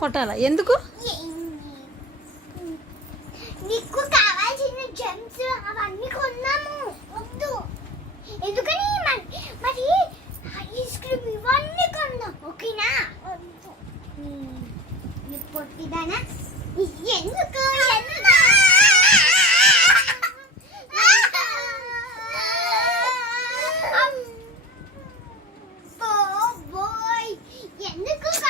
కొట్టాలా? ఎందుకు? నీకు కావాల్సిన జెమ్స్ అవన్నీ కొన్నాము వద్దు. ఎందుకని మరి? మరి ఐస్ క్రీమ్ ఇవన్నీ కొన్నాం ఓకేనా? వద్దు. నీ పొట్టిదానా? ఎందుకు అబ్బో, బోయ్. ఎందుకు కనకూడదు? వదిలినారు. ఎందుకు కనకూడదు? రాము, నీ పొట్టిదానా షాప్కి వెళ్దాము వద్దు కొట్టే నాకు కొట్లకి వెళ్ళి పడతావు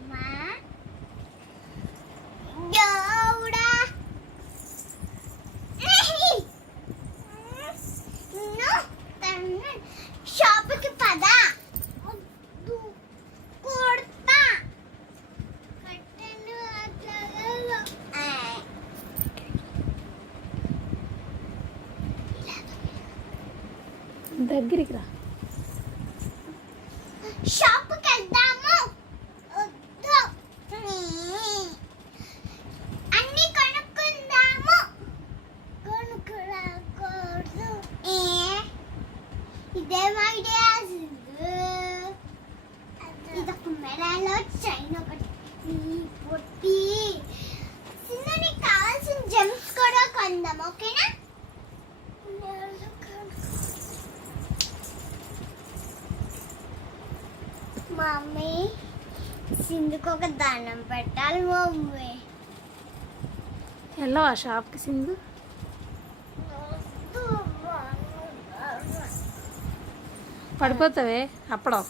దగ్గరికి రా. షాప్కి వెళ్దాము వద్దు. అన్ని కొనుక్కుందాము. కొనుక్కోకూడదు ఏ? ఇదేం ఐడియా ఇది ఒక మెడలో చైన్ ఒకటి. పొట్టి. చిన్న కావాల్సిన జెమ్స్ కూడా కొందాం ఓకేనా? మమ్మీ సింధుకు ఒక దండం పెట్టాలి మమ్మీ. వెళ్ళవా షాప్కి సింధు? పడిపోతావే అప్పడం.